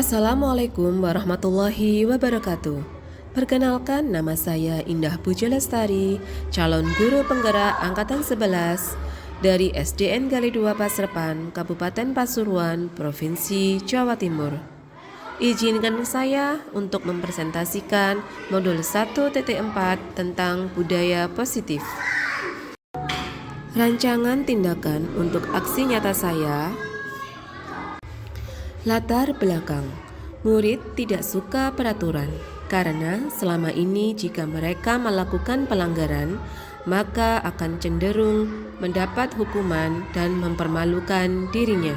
Assalamualaikum warahmatullahi wabarakatuh. Perkenalkan, nama saya Indah Puja Lestari, calon guru penggerak Angkatan 11 dari SDN Gali 2 Pasrepan, Kabupaten Pasuruan, Provinsi Jawa Timur. Izinkan saya untuk mempresentasikan modul 1.4 tentang budaya positif. Rancangan tindakan untuk aksi nyata saya. Latar belakang, murid tidak suka peraturan karena selama ini jika mereka melakukan pelanggaran, maka akan cenderung mendapat hukuman dan mempermalukan dirinya.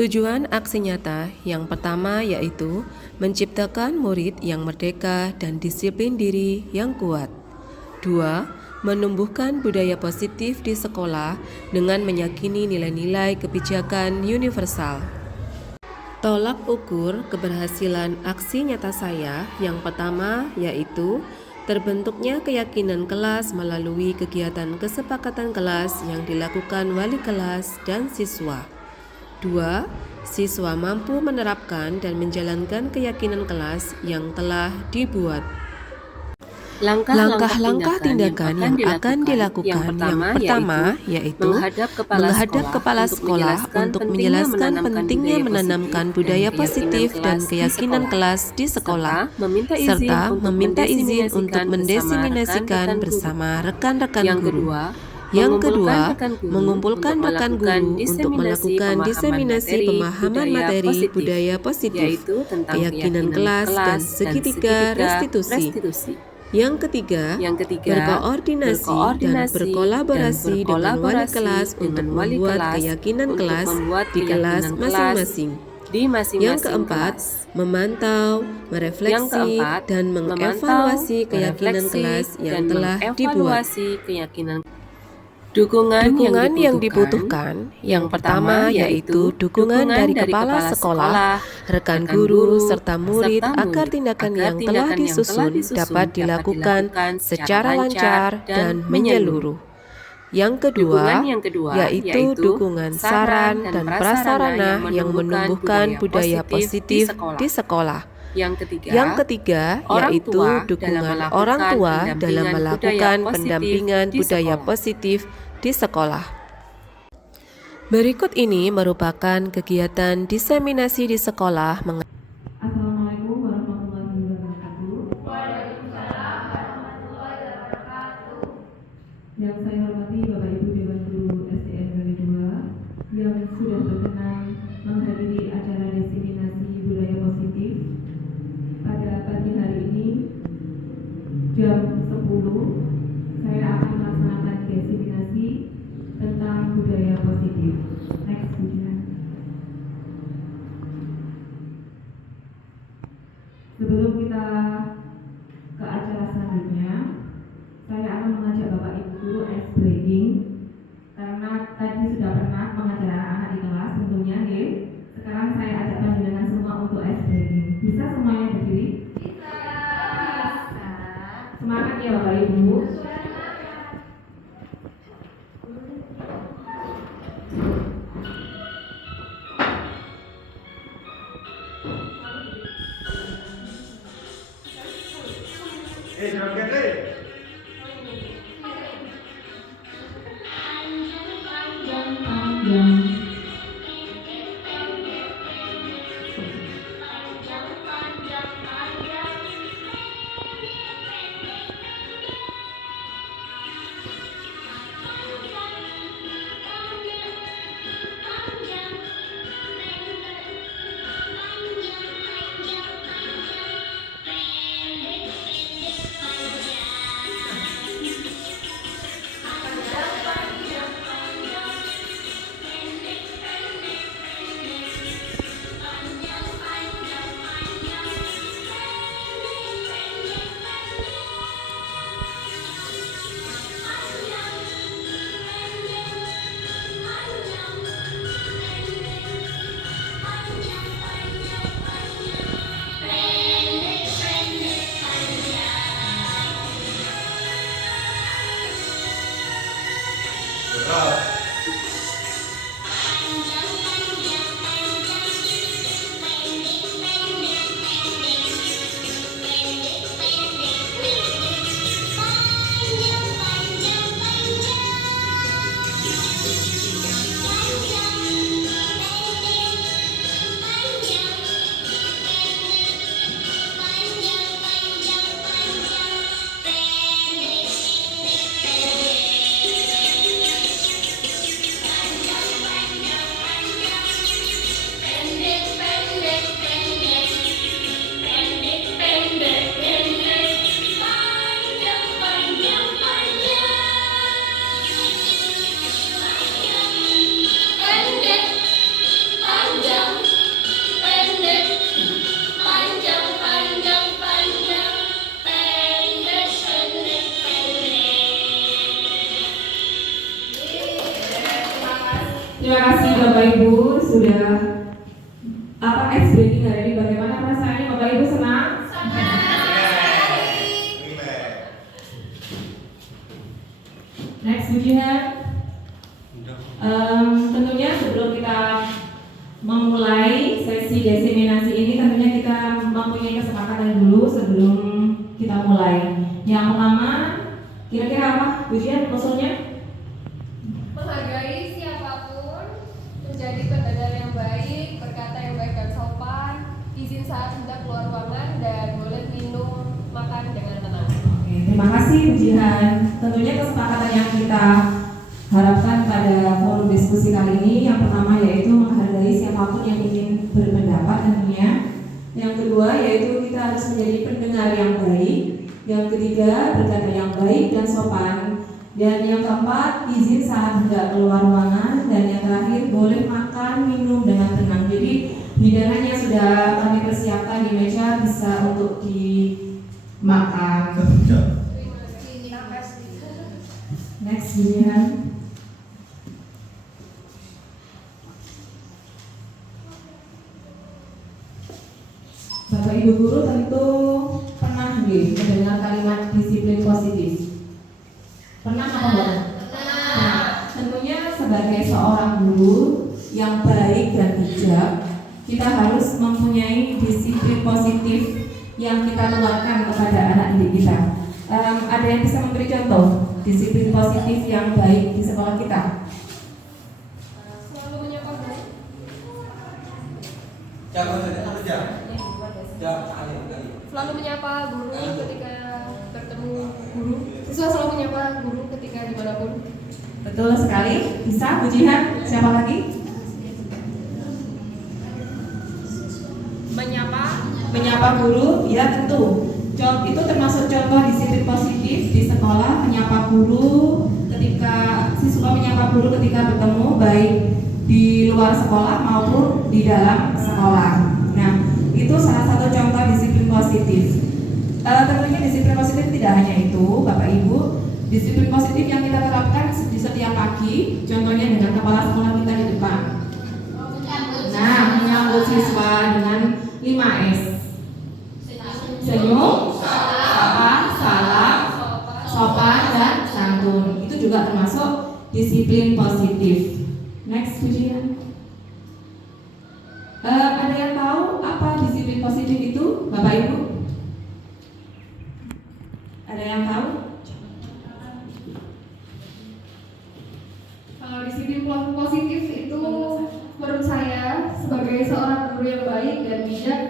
Tujuan aksi nyata yang pertama yaitu menciptakan murid yang merdeka dan disiplin diri yang kuat. 2. Menumbuhkan budaya positif di sekolah dengan meyakini nilai-nilai kebijakan universal. Tolak ukur keberhasilan aksi nyata saya yang pertama yaitu terbentuknya keyakinan kelas melalui kegiatan kesepakatan kelas yang dilakukan wali kelas dan siswa. 2. Siswa mampu menerapkan dan menjalankan keyakinan kelas yang telah dibuat. Langkah-langkah tindakan yang akan dilakukan yang pertama yaitu menghadap kepala sekolah untuk menjelaskan pentingnya menanamkan budaya positif dan keyakinan kelas di sekolah, serta meminta izin untuk mendiseminasikan bersama rekan-rekan guru. Yang kedua, mengumpulkan rekan guru untuk melakukan diseminasi pemahaman materi budaya positif, keyakinan kelas, dan segitiga restitusi. Yang ketiga, berkoordinasi dan berkolaborasi dengan wali kelas untuk membuat keyakinan kelas di kelas masing-masing. Yang keempat, memantau, merefleksi, dan mengevaluasi keyakinan kelas yang telah dibuat. Dukungan yang dibutuhkan yang pertama yaitu dukungan dari kepala sekolah, rekan guru, serta murid agar tindakan yang telah disusun dapat dilakukan secara lancar dan menyeluruh. Yang kedua yaitu dukungan saran dan prasarana yang menumbuhkan budaya positif di sekolah. Yang ketiga yaitu dukungan orang tua dalam melakukan pendampingan budaya positif di sekolah. Berikut ini merupakan kegiatan diseminasi di sekolah. Assalamualaikum warahmatullahi wabarakatuh. Waalaikumsalam warahmatullahi wabarakatuh. Yang saya hormati Bapak Ibu Dewan Guru SDN Gali 2 yang sudah berkenan menghadiri acara diseminasi budaya positif pada pagi hari ini jam 10. Saya akan melaksanakan diseminasi tentang budaya positif. Next, Budiman. Sebelum kita ke acara selanjutnya, saya akan mengajak Bapak Ibu Guru ice breaking karena tadi sudah pernah mengajar anak-anak di kelas tentunya, ya. Sekarang saya ajak panjenengan semua untuk ice breaking. Bisa semuanya berdiri? Bisa. Semangat ya Bapak Ibu. Joget deh. Panjang. Terima kasih Bapak Ibu sudah explaining hari ini. Bagaimana perasaannya Bapak Ibu, senang? Next ujian. Tentunya sebelum kita memulai sesi diseminasi ini, tentunya kita mempunyai kesepakatan dulu sebelum kita mulai. Yang pertama, kira-kira apa ujian usulnya? Menghargai siapapun, menjadi pendengar yang baik, berkata yang baik dan sopan, izin saat hendak keluar ruangan, dan boleh minum makan dengan tenang. Oke, terima kasih ujian. Tentunya kesepakatan yang kita harapkan pada forum diskusi kali ini, yang pertama yaitu menghargai siapapun yang ingin berpendapat tentunya. Yang kedua yaitu kita harus menjadi pendengar yang baik. Yang ketiga, berkata yang baik dan sopan. Dan yang keempat, izin saat hendak keluar ruangan. Dan yang terakhir, boleh makan, minum dengan tenang. Jadi hidangannya sudah kami persiapkan di meja, bisa untuk dimakan. Terima kasih. Next ujian. Bapak Ibu guru tentu pernah mendengar kalimat disiplin positif. Pernah apa enggak? Nah, tentunya sebagai seorang guru yang baik dan bijak, kita harus mempunyai disiplin positif yang kita tularkan kepada anak didik kita. Ada yang bisa memberi contoh disiplin positif yang baik di sekolah kita? Selalu menyapa guru. Selalu menyapa guru ketika bertemu guru. Siswa selalu menyapa guru ketika dimanapun. Betul sekali. Bisa ujian? Siapa lagi? Menyapa guru, ya tentu. Itu termasuk contoh disiplin positif di sekolah. Menyapa guru ketika siswa menyapa guru ketika bertemu, baik di luar sekolah maupun di dalam sekolah. Nah, itu salah satu contoh disiplin positif. Tentunya disiplin positif tidak hanya itu, Bapak Ibu. Disiplin positif yang kita terapkan di setiap pagi, contohnya dengan kepala sekolah kita di depan. Nah, menyambut siswa dengan 5S. Senyum, sapa, salam, sopan, dan santun. Itu juga termasuk disiplin positif. Next ujian. Ada yang tahu apa disiplin positif itu, Bapak Ibu? Ada yang tahu? Kalau disiplin positif itu menurut saya sebagai seorang guru yang baik dan bijak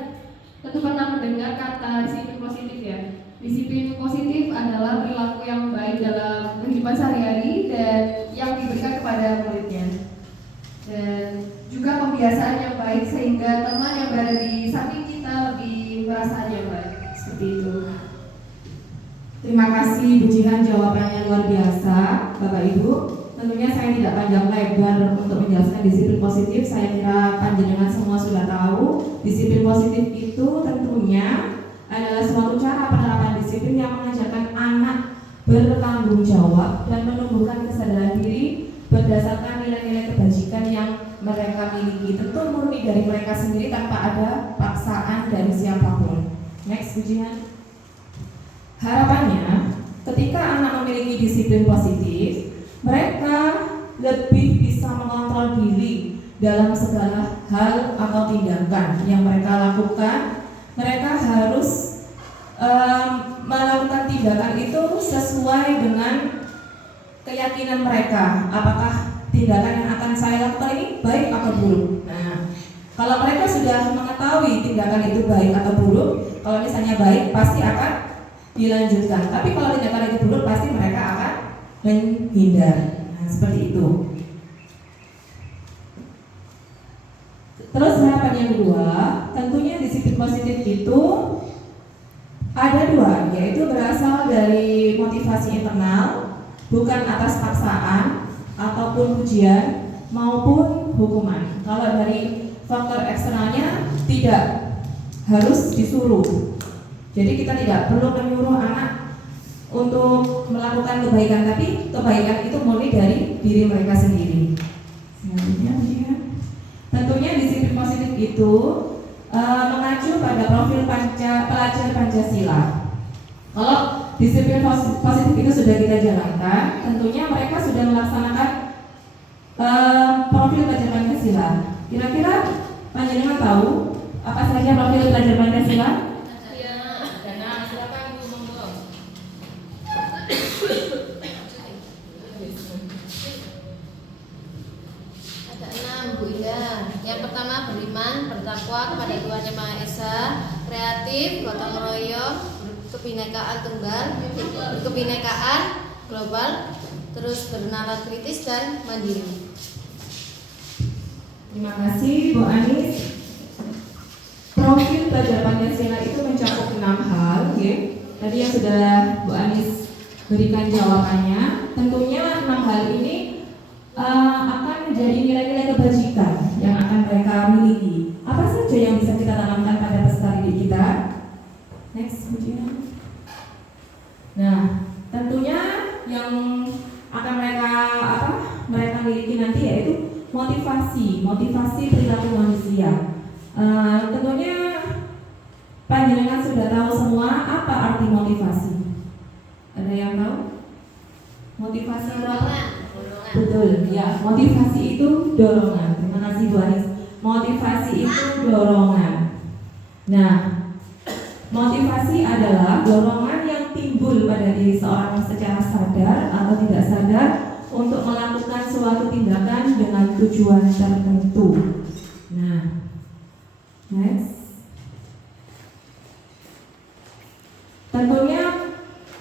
tentu pernah mendengar kata disiplin positif ya. Disiplin positif adalah perilaku yang baik dalam kehidupan sehari-hari dan yang diberikan kepada muridnya. Dan juga pembiasaan yang baik sehingga teman yang berada di samping kita lebih merasa nyaman. Seperti itu. Terima kasih Bu Jihan, jawabannya luar biasa, Bapak Ibu. Tentunya saya tidak panjang lebar untuk menjelaskan disiplin positif. Saya kira panjenengan semua sudah tahu. Disiplin positif itu tentunya adalah suatu cara penerapan disiplin yang mengajarkan anak bertanggung jawab dan menumbuhkan kesadaran diri berdasarkan nilai-nilai kebajikan yang mereka miliki. Tentu murni dari mereka sendiri tanpa ada paksaan dari siapapun. Next ujian. Harapannya, ketika anak memiliki disiplin positif, mereka lebih bisa mengontrol diri dalam segala hal atau tindakan yang mereka lakukan. Mereka harus melakukan tindakan itu sesuai dengan keyakinan mereka. Apakah tindakan yang akan saya lakukan ini baik atau buruk? Nah, kalau mereka sudah mengetahui tindakan itu baik atau buruk, kalau misalnya baik pasti akan dilanjutkan. Tapi kalau tindakan itu buruk pasti mereka akan menghindar. Nah, seperti itu. Terus harapan yang kedua, tentunya disiplin positif itu ada dua, yaitu berasal dari motivasi internal, bukan atas paksaan ataupun pujian maupun hukuman. Kalau dari faktor eksternalnya tidak harus disuruh. Jadi kita tidak perlu menyuruh anak untuk melakukan kebaikan, tapi kebaikan itu murni dari diri mereka sendiri. Selanjutnya, tentunya disiplin positif itu mengacu pada profil pelajar Pancasila. Kalau disiplin positif itu sudah kita jalankan, tentunya mereka sudah melaksanakan profil pelajar Pancasila. Kira-kira panjenengan tahu apa saja profil pelajar Pancasila? Ya, Dana, silakan Ibu monggo. Ada 6 Bu Ida. Yang pertama beriman, bertakwa kepada Tuhan Yang Maha Esa, kreatif, gotong royong, kebinekaan tunggal, kebinekaan global, terus bernalar kritis dan mandiri. Terima kasih Bu Anis. Profil pelajar Pancasila itu mencakup 6 hal, ya. Tadi yang sudah Bu Anis berikan jawabannya. Tentunya 6 hal ini akan menjadi nilai-nilai kebajikan yang akan mereka miliki. Apa saja yang bisa kita tanamkan pada peserta didik kita? Next, kemudian. Nah, tentunya yang akan mereka miliki nanti yaitu motivasi perilaku manusia. Tentunya panjenengan sudah tahu semua apa arti motivasi. Ada yang tahu? Motivasi itu apa? Betul, ya. Motivasi itu dorongan. Terima kasih Bu Anis. Motivasi itu dorongan. Nah, motivasi adalah dorongan yang timbul pada diri seorang secara sadar atau tidak sadar untuk melakukan suatu tindakan dengan tujuan tertentu. Nah, next. Tentunya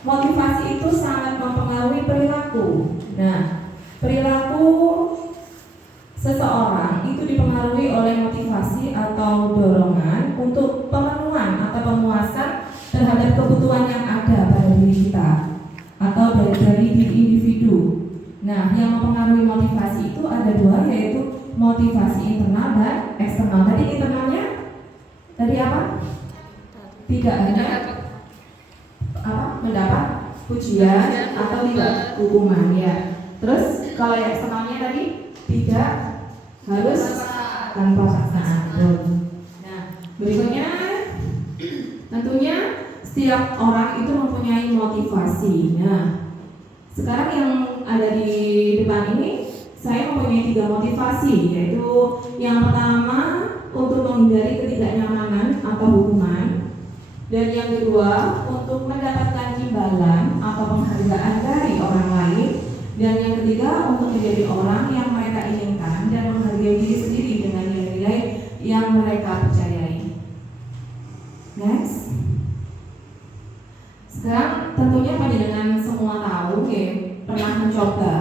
motivasi itu sangat mempengaruhi perilaku. Nah, perilaku seseorang itu dipengaruhi oleh motivasi atau dorongan untuk pemenuhan atau pemuasan terhadap kebutuhan yang ada pada diri kita atau dari diri individu. Nah, yang mempengaruhi motivasi itu ada dua, yaitu motivasi internal dan eksternal. Tadi internalnya tadi apa? Tidak hanya mendapat pujian atau tidak hukuman, ya. Terus kalau yang eksternalnya tadi tidak harus tanpa paksaan. Nah, berikutnya tentunya setiap orang itu mempunyai motivasi. Nah, sekarang yang ada di depan ini saya mempunyai 3 motivasi, yaitu yang pertama untuk menghindari ketidaknyamanan atau hukuman, dan yang kedua untuk mendapatkan imbalan atau penghargaan dari orang lain, dan yang ketiga untuk menjadi orang yang mereka inginkan dan menghargai diri sendiri dengan nilai-nilai yang mereka percayai. Next. Sekarang tentunya panjenengan semua tahu, ya, pernah mencoba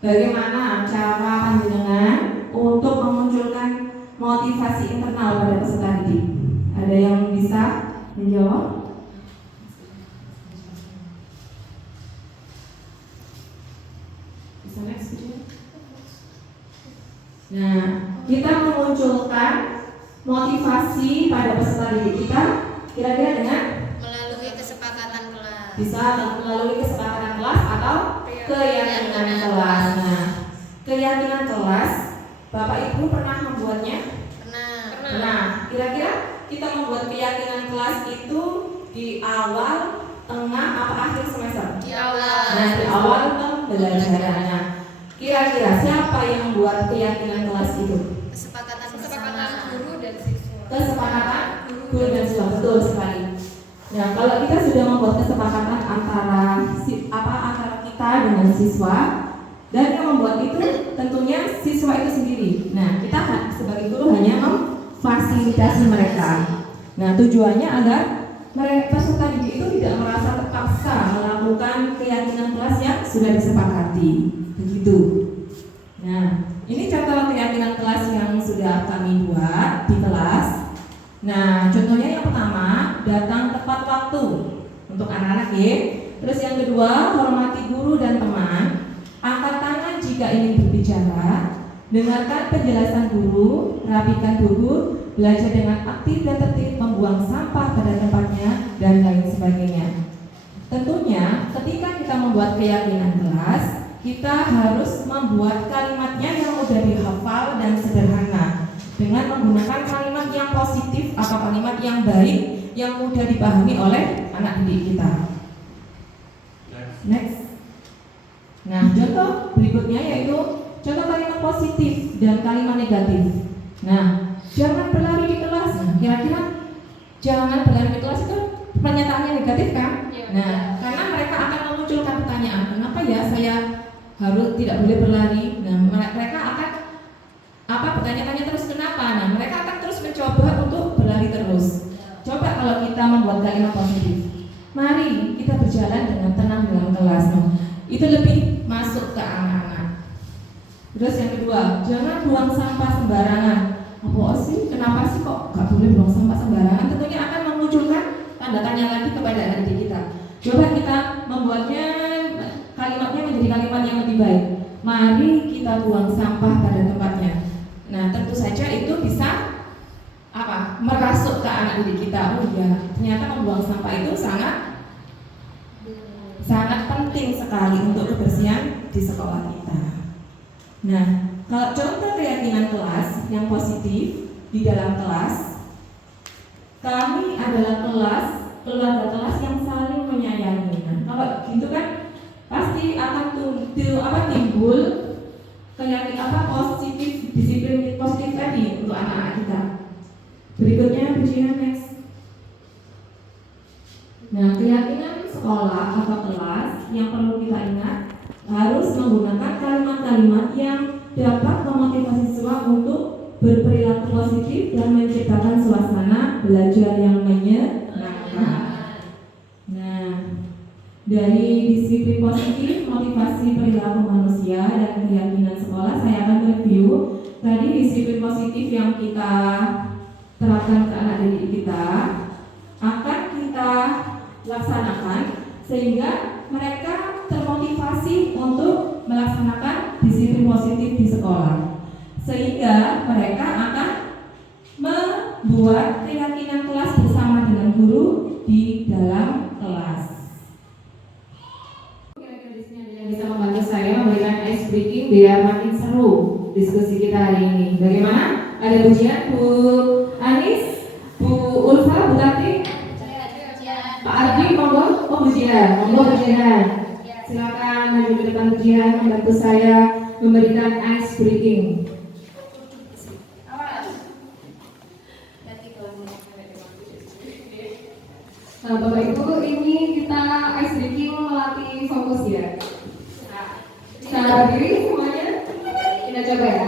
bagaimana cara panjenengan untuk memunculkan motivasi internal pada peserta didik. Ada yang bisa menjawab? Bisa next video. Nah, kita memunculkan motivasi pada peserta didik kita kira-kira dengan Melalui kesepakatan kelas. bisa melalui kesepakatan kelas atau keyakinan kelas. Nah, keyakinan kelas, Bapak Ibu pernah membuatnya? Pernah. Nah, kira-kira kita membuat keyakinan kelas itu di awal, tengah, apa akhir semester? Di awal. Nah, di awal pembelajaran. Nah, kira-kira siapa yang membuat keyakinan kelas itu? Kesepakatan Guru dan siswa. Kesepakatan guru dan siswa, betul sekali. Nah, kalau kita sudah membuat kesepakatan antara kita dengan siswa, dan yang membuat itu tentunya siswa itu sendiri. Nah, kita sebagai guru hanya memfasilitasi mereka. Nah, tujuannya agar peserta didik itu tidak merasa terpaksa melakukan keyakinan kelas yang sudah disepakati. Begitu. Nah, ini contoh keyakinan kelas yang sudah kami buat di kelas. Nah, contohnya yang pertama, datang tepat waktu untuk anak-anak, ya. Terus yang kedua, hormati guru dan teman. Angkat tangan jika ingin berbicara. Dengarkan penjelasan guru. Rapikan buku. Belajar dengan aktif dan tertib. Membuang sampah pada tempatnya dan lain sebagainya. Tentunya, ketika kita membuat keyakinan kelas, kita harus membuat kalimatnya yang mudah dihafal dan sederhana dengan menggunakan kalimat yang positif atau kalimat yang baik yang mudah dipahami oleh anak didik kita. Next. Nah, contoh berikutnya yaitu contoh kalimat positif dan kalimat negatif. Nah, jangan berlari di kelas. Nah, kira-kira jangan berlari di kelas itu pernyataannya negatif kan? Nah, karena mereka akan memunculkan pertanyaan, kenapa ya saya harus tidak boleh berlari? Nah, mereka akan bertanya-tanya terus kenapa? Nah, mereka akan terus mencoba untuk berlari terus. Coba kalau kita membuat kalimat positif. Mari kita berjalan dengan tenang dalam kelas. Nah, itu lebih masuk ke anak-anak. Terus yang kedua, jangan buang sampah sembarangan. Apa sih? Kenapa sih kok gak boleh buang sampah sembarangan? Tentunya akan memunculkan tanda tanya lagi kepada anak didik kita. Coba kita membuatnya kalimatnya menjadi kalimat yang lebih baik. Mari kita buang sampah pada tempatnya. Nah, tentu saja itu bisa merasuk ke anak didik kita. Oh iya, ternyata membuang sampah itu sangat penting sekali untuk kebersihan di sekolah kita. Nah, kalau contoh keyakinan kelas yang positif di dalam kelas, kami adalah keluarga kelas yang saling menyayangi. Nah, kalau gitu kan pasti akan timbul keyakinan positif, disiplin positif tadi untuk anak-anak kita. Berikutnya pujian next. Nah, keyakinan sekolah atau kelas yang perlu kita ingat harus menggunakan kalimat-kalimat yang dapat memotivasi siswa untuk berperilaku positif dan menciptakan suasana belajar yang menyenangkan. Nah, dari disiplin positif, motivasi perilaku manusia dan keyakinan sekolah, saya akan review tadi disiplin positif yang kita terapkan ke anak didik kita akan kita laksanakan sehingga mereka termotivasi untuk melaksanakan disiplin positif di sekolah, sehingga mereka akan membuat keyakinan kelas bersama dengan guru di dalam kelas. Kira-kira di sini ada yang bisa membantu saya memberikan ice breaking biar makin seru diskusi kita hari ini. Bagaimana? Ada pujian Bu Anis, Bu Ulfa, Bu Tati, Pak Ardi, monggo. Oh, pujian, monggo pujian. Silakan maju ke depan pujian membantu saya memberikan ice breaking. Nah, Bapak Ibu, ini kita ice breaking melatih fokus ya. Bisa berdiri semuanya? Kita coba ya.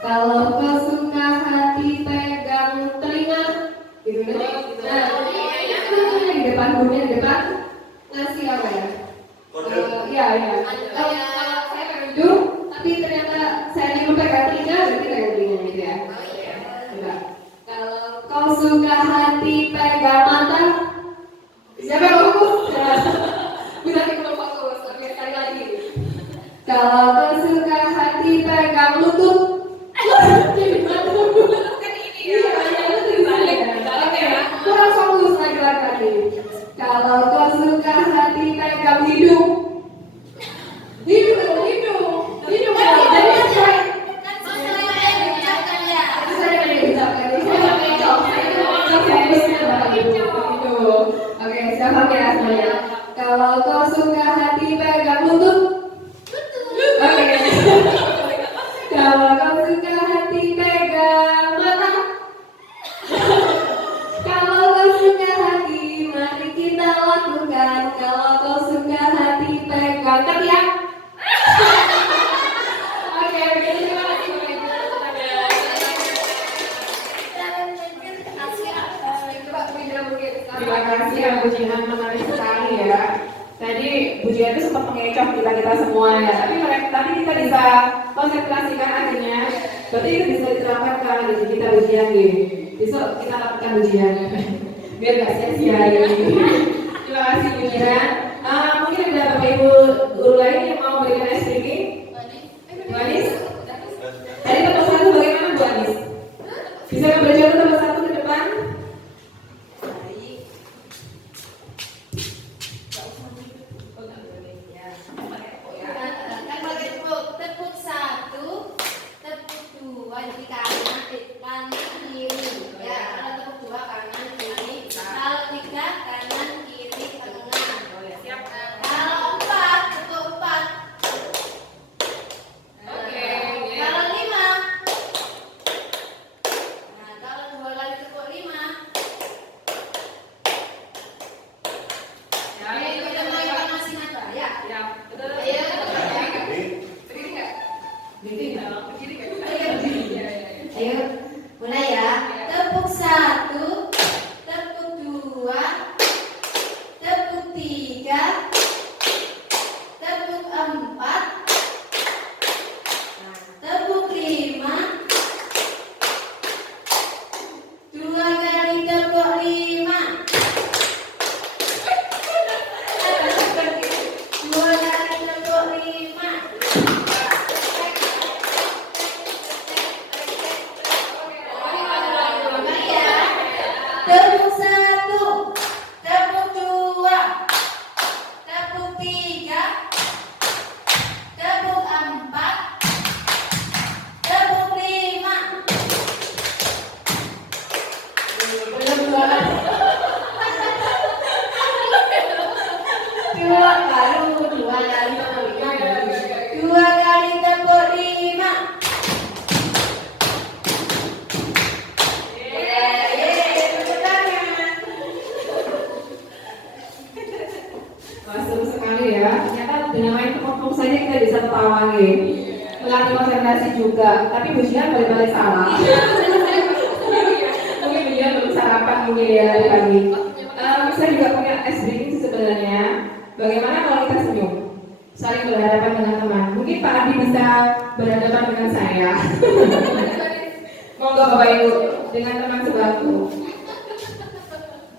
Kalau kau suka hati pegang telinga, gitu kan? Nah, di depan gurunya di depan ngasih apa ya? Ya. Kalau saya pengen jujur, tapi ternyata saya nyuruh pegang telinga, berarti pegang telinga gitu ya. Coba. Kalau kau suka hati pegang mata, siapa yang fokus? Bisa kita fokus. Oke, sekali lagi. Kalau kau suka hati pegang lutut, kurang fokus lagi. Kalau kau suka hati pegang hidung. Oke, siapa kira semuanya? Kalau kau suka hati pegang lutut. Oke. Kalau kau suka hati pegang mata. Kalau kau suka hati, mari kita lakukan. Kalau kau suka hati pegang ketiak. Oke, terima kasih. Terima kasih ya, pujian menarik sekali ya. Tadi pujian itu sempat mengecoh kita semua ya. Tapi kita bisa konsentrasikan akhirnya. Berarti itu bisa diterapkan ke anak didik kita ujian gitu. Besok kita lakukan ujian biar gak sia-sia ya. Terima kasih pujian. Mungkin ada Bapak Ibu guru lain yang mau memberikan ice breaking? Bu Anis? Tadi tempat satu bagaimana Bu Anis? Bisa berjalan tempat satu ke depan? Ayo, mulai ya. Tepuk 1, tepuk 2, tepuk 3, tepuk 4, tepuk 5, 2 kali tepuk 5, 2 kali tepuk 5. Tepuk 1, tepuk 2, tepuk 3, tepuk 4, tepuk 5. Belum 2 kali. 2 baru 2 kali tepuk 5. 2 kali tepuk 5. Seru sekali ya. Ternyata dengan main tepuk saja kita bisa tertawa nih. Melatih konsentrasi juga. Tapi Bu Jian balik-balik salah. Mungkin Bu Jian belum sarapan mungkin ya dari pagi. Saya juga punya ice breaking sebenarnya. Bagaimana kalau kita senyum? Saling berhadapan dengan teman. Mungkin Pak Adi bisa berhadapan dengan saya. Monggo Bapak Ibu dengan teman sebangku.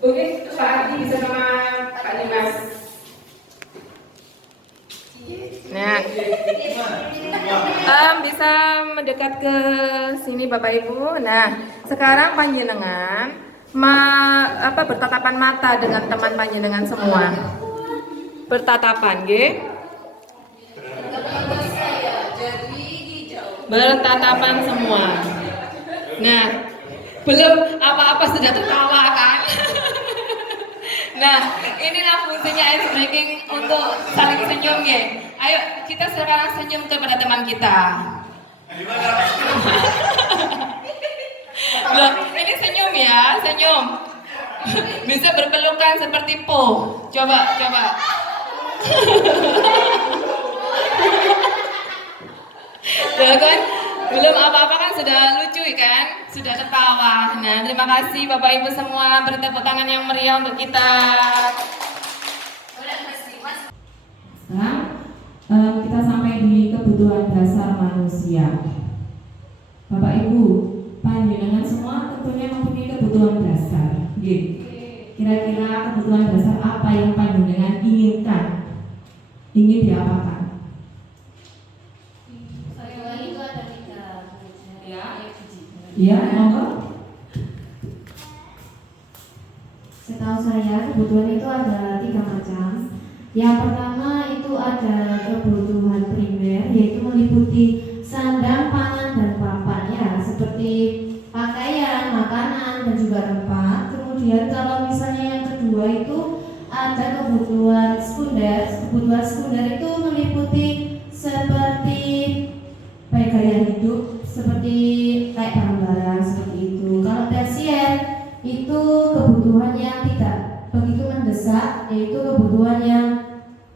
Mungkin Pak Adi bisa sama Pak Dimas. Nah, bisa mendekat ke sini Bapak Ibu. Nah, sekarang panjenengan bertatapan mata dengan teman panjenengan semua. Bertatapan, nggih. Bertatapan semua. Nah, belum apa-apa sudah tertawa kan? Nah, inilah fungsinya ice breaking untuk saling senyum ya. Ayo kita sekarang senyum kepada teman kita. Loh, ini senyum ya, senyum. Bisa berpelukan seperti Po. Coba. Ya kan? Belum apa-apa kan sudah lucu kan? Sudah tertawa. Nah, terima kasih Bapak Ibu semua, beri tepuk tangan yang meriah untuk kita. Sekarang kita sampai di kebutuhan dasar manusia. Bapak Ibu, panjenengan semua tentunya mempunyai kebutuhan dasar. Kira-kira kebutuhan dasar apa yang panjenengan inginkan? Ingin diapakan? Ya, monggo. Setahu saya kebutuhan itu ada 3 macam. Yang pertama itu ada kebutuhan primer, yaitu meliputi sandang, pangan, dan papan ya, seperti pakaian, makanan, dan juga tempat. Kemudian kalau misalnya yang kedua itu ada kebutuhan sekunder. Kebutuhan sekunder itu meliputi seperti baik gaya hidup, seperti kayak barang-barang seperti itu. Kalau tersier itu kebutuhan yang tidak begitu mendesak, yaitu kebutuhan yang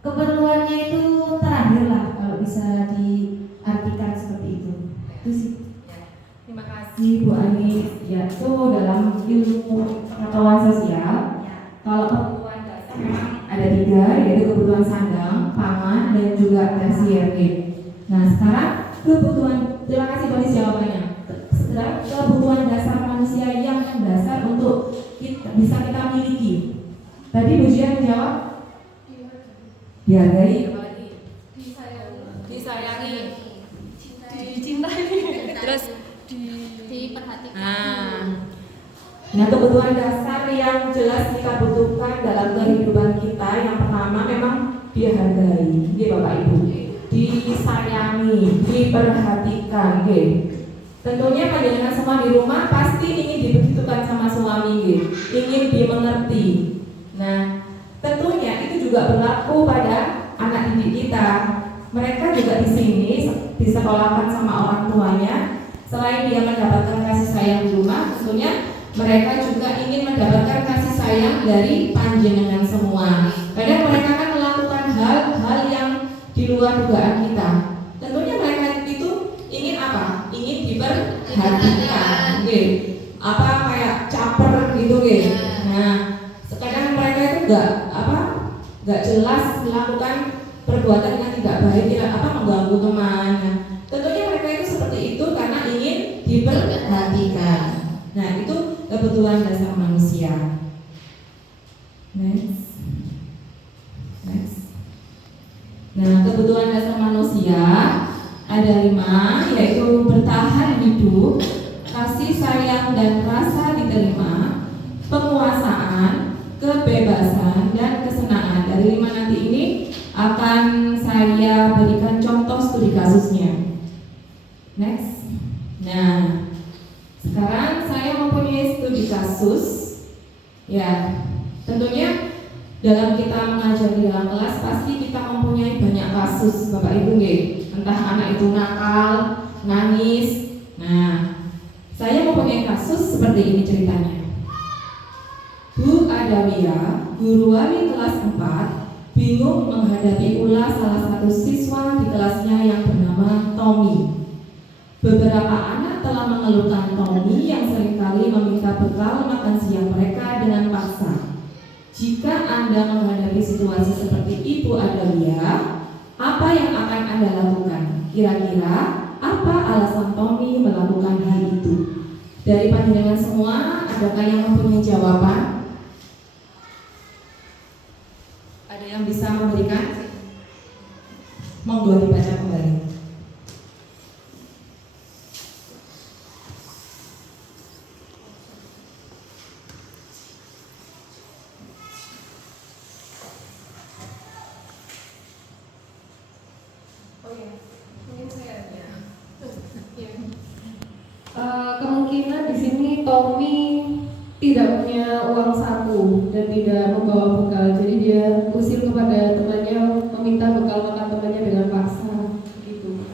keperluannya itu terakhir lah, kalau bisa diartikan seperti itu. Itu sih. Terima kasih Bu Ani. Ya, itu dalam ilmu pengetahuan sosial. Kalau kebutuhan dasar memang ada 3, yaitu kebutuhan sandang, pangan, dan juga tersier. Nah, sekarang terima kasih buat jawabannya. Sekarang kebutuhan dasar manusia yang mendasar untuk bisa kita miliki. Tadi Bu Jian menjawab dihargai, disayangi, dicintai, terus diperhatikan. Nah, kebutuhan dasar yang jelas kita butuhkan dalam kehidupan kita, yang pertama memang dihargai, Bapak Ibu, disayangi, diperhatikan, Tentunya panjenengan semua di rumah pasti ingin dibegitukan sama suami, ingin dimengerti. Nah, tentunya itu juga berlaku pada anak didik kita. Mereka juga di sini disekolahkan sama orang tuanya. Selain dia mendapatkan kasih sayang di rumah, tentunya mereka juga ingin mendapatkan kasih sayang dari panjenengan semua. Kadang mereka akan melakukan hal-hal yang di luar dugaan kita. Tentunya mereka itu Nah, tentunya mereka itu seperti itu karena ingin diperhatikan. Nah, itu kebutuhan dasar manusia. Next. Nah, kebutuhan dasar manusia ada 5, yaitu bertahan hidup, kasih sayang dan rasa diterima, penguasaan, kebebasan, dan kesenangan. Dari 5 nanti ini akan saya berikan contoh studi kasusnya. Next. Nah, sekarang saya mempunyai studi kasus. Ya, tentunya dalam kita mengajar di dalam kelas pasti kita mempunyai banyak kasus, Bapak Ibu nggih. Entah anak itu nakal, nangis. Nah, saya mempunyai kasus seperti ini ceritanya. Bu Adawia, guru wali kelas 4, bingung menghadapi ulas salah satu siswa di kelasnya yang bernama Tommy. Beberapa anak telah mengeluhkan Tommy yang seringkali meminta bekal makan siang mereka dengan paksa. Jika Anda menghadapi situasi seperti Ibu Adawia, apa yang akan Anda lakukan? Kira-kira apa alasan Tommy melakukan hal itu? Dari pandangan semua, adakah yang mempunyai jawaban? Ada yang bisa memberikan? Monggo dibaca kembali. Kemungkinan di sini Tommy tidak punya uang saku dan tidak membawa bekal, jadi dia usil kepada temannya, meminta bekal makan temannya dengan paksa, gitu.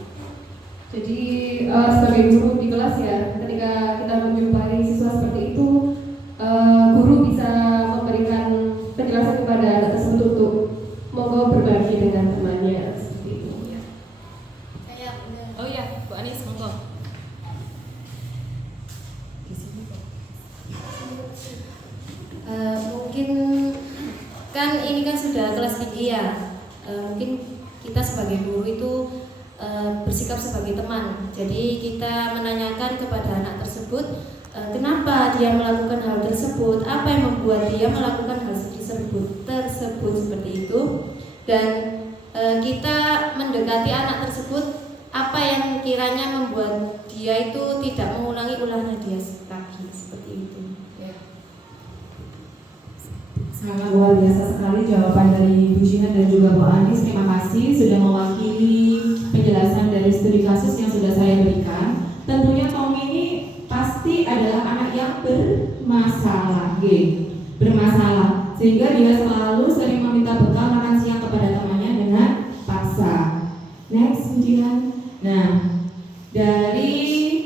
Jadi sebagai guru di kelas ya, ketika kita menjumpai siswa seperti itu, guru bisa memberikan penjelasan kepada anak tersebut untuk mau berbagi dengan temannya, seperti itu. Oh iya, Bu Anis, monggo. Mungkin kan ini kan sudah kelas tinggi ya, mungkin kita sebagai guru itu bersikap sebagai teman. Jadi kita menanyakan kepada anak tersebut kenapa dia melakukan hal tersebut, apa yang membuat dia melakukan hal tersebut seperti itu, dan kita mendekati anak tersebut apa yang kiranya membuat dia itu tidak mengulangi ulahnya dia lagi, seperti itu. Sangat luar biasa sekali jawaban dari Bu Jihan dan juga Bu Anis. Terima kasih sudah mewakili penjelasan dari studi kasus yang sudah saya berikan. Tentunya Tommy ini pasti adalah anak yang bermasalah, bermasalah, sehingga dia selalu sering meminta bekal makan siang kepada temannya dengan paksa. Next, Bu Jihan. Nah, dari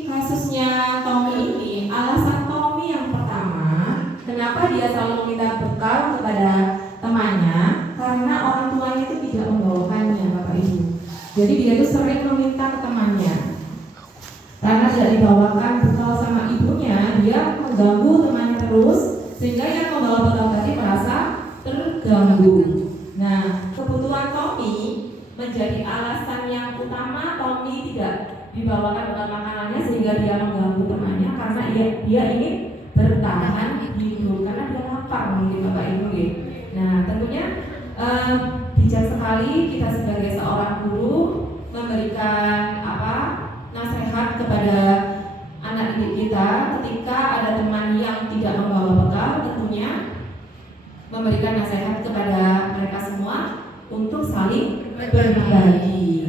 kasusnya Tommy ini, alasan Tommy yang pertama, kenapa dia selalu meminta bekal kepada temannya? Karena orang tuanya itu tidak membawakannya, Bapak Ibu. Jadi dia itu sering meminta ke temannya. Karena tidak dibawakan bekal sama ibunya, dia mengganggu temannya terus, sehingga yang membawa bekal tadi merasa terganggu. Nah, kebutuhan Tommy menjadi alasan yang utama Tommy tidak dibawakan bekal makanannya, sehingga dia mengganggu temannya karena dia ingin bertahan hidup, karena dia lapar mungkin, Bapak Ibu. Nah, tentunya bijak sekali kita sebagai seorang guru memberikan nasihat kepada anak didik kita ketika ada teman yang tidak membawa bekal. Tentunya memberikan nasihat kepada mereka semua untuk saling berbagi.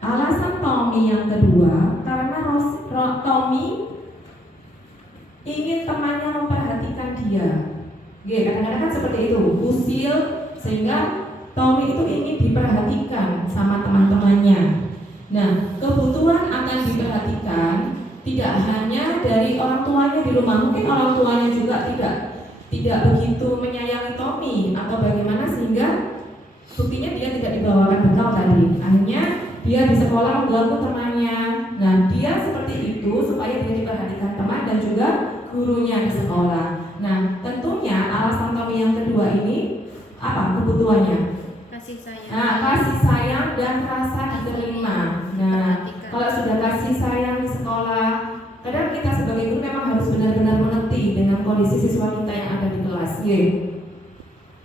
Alasan Tommy yang kedua, karena Tommy ingin temannya memperhatikan dia. Kadang-kadang kan seperti itu, usil, sehingga Tommy itu ingin diperhatikan sama teman-temannya. Nah, kebutuhan akan diperhatikan tidak hanya dari orang tuanya di rumah. Mungkin orang tuanya juga tidak begitu menyayangi Tommy atau bagaimana, sehingga buktinya dia tidak dibawakan bekal tadi. Akhirnya dia di sekolah mengganggu temannya. Nah, dia seperti itu supaya dia diperhatikan teman dan juga gurunya di sekolah. Nah, tentunya alasan Tommy yang kedua ini apa kebutuhannya? kasih sayang dan rasa diterima. Nah, kalau sudah kasih sayang di sekolah, kadang kita sebagai guru memang harus benar-benar mengerti dengan kondisi siswa kita yang ada di kelas.